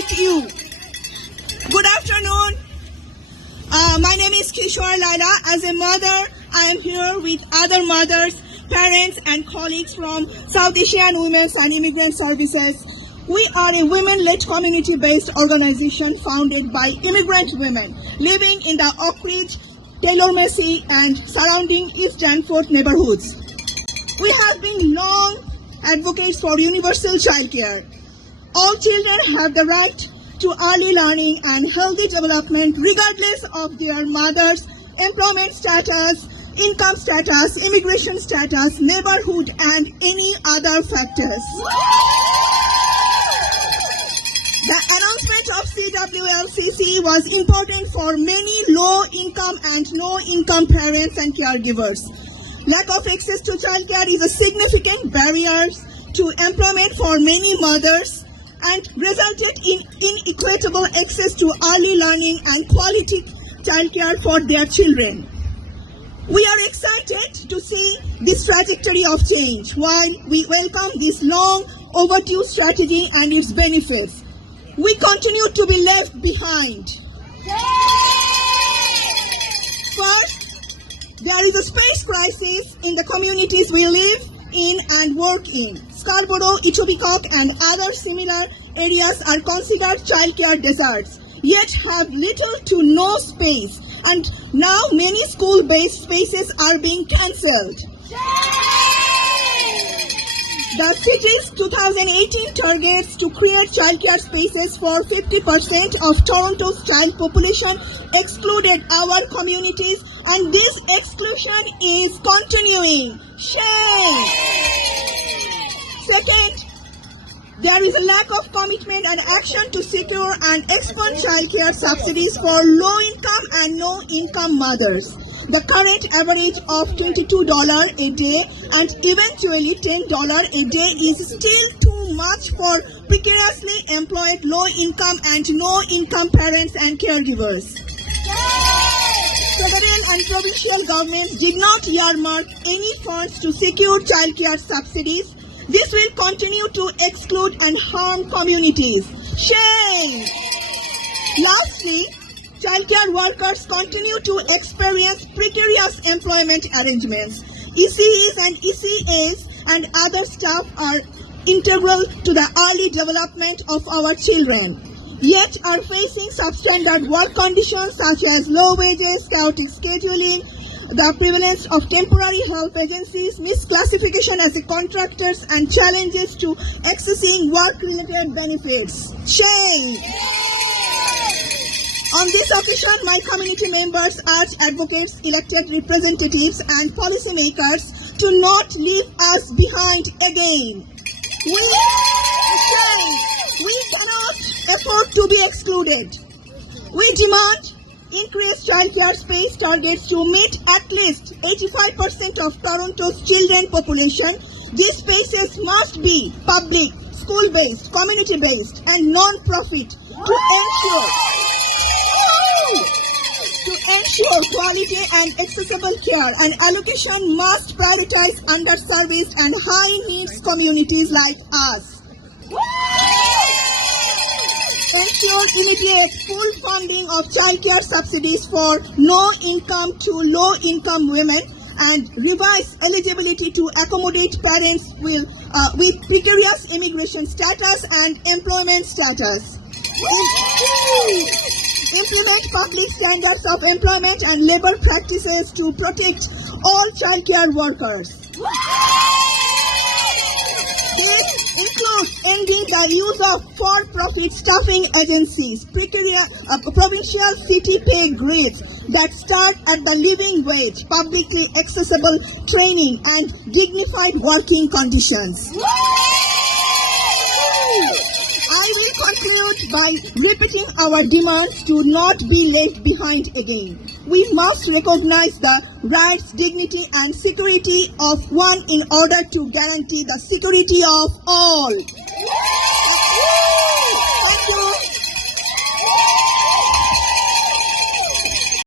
with you. Good afternoon. My name is Kishore Laila. As a mother, I am here with other mothers, parents and colleagues from South Asian Women's and Immigrant Services. We are a women-led community-based organization founded by immigrant women living in the Oak Ridge, Taylor Massey and surrounding East Danforth neighborhoods. We have been long advocates for universal childcare. All children have the right to early learning and healthy development regardless of their mother's employment status, income status, immigration status, neighborhood and any other factors. The announcement of CWLCC was important for many low-income and no-income parents and caregivers. Lack of access to childcare is a significant barrier to employment for many mothers and resulted in inequitable access to early learning and quality childcare for their children. We are excited to see this trajectory of change while we welcome this long overdue strategy and its benefits. We continue to be left behind. First, there is a space crisis in the communities we live in and work in. Scarborough, Etobicoke and other similar areas are considered childcare deserts, yet have little to no space, and now many school-based spaces are being cancelled. The city's 2018 targets to create childcare spaces for 50% of Toronto's child population excluded our communities, and this exclusion is continuing. Shame! Second, there is a lack of commitment and action to secure and expand childcare subsidies for low-income and no-income mothers. The current average of $22 a day and eventually $10 a day is still too much for precariously employed low-income and no-income parents and caregivers. Federal and provincial governments did not earmark any funds to secure childcare subsidies. This will continue to exclude and harm communities. Shame! Lastly, childcare workers continue to experience precarious employment arrangements. ECEs and ECAs and other staff are integral to the early development of our children, yet are facing substandard work conditions such as low wages, chaotic scheduling, the prevalence of temporary help agencies, misclassification as a contractors, and challenges to accessing work-related benefits. Shame! On this occasion, my community members urge advocates, elected representatives, and policymakers to not leave us behind again. We cannot afford to be excluded. We demand increased childcare space targets to meet at least 85% of Toronto's children population. These spaces must be public, school-based, community-based, and non-profit to ensure quality and accessible care, and allocation must prioritize underserviced and high-needs communities like us. Ensure immediate full funding of childcare subsidies for no-income to low-income women, and revise eligibility to accommodate parents with precarious immigration status and employment status. Implement public standards of employment and labor practices to protect all childcare workers. This includes ending the use of for-profit staffing agencies, provincial city pay grids that start at the living wage, publicly accessible training, and dignified working conditions. I will conclude by repeating our demands to not be left behind again. We must recognize the rights, dignity, and security of one in order to guarantee the security of all.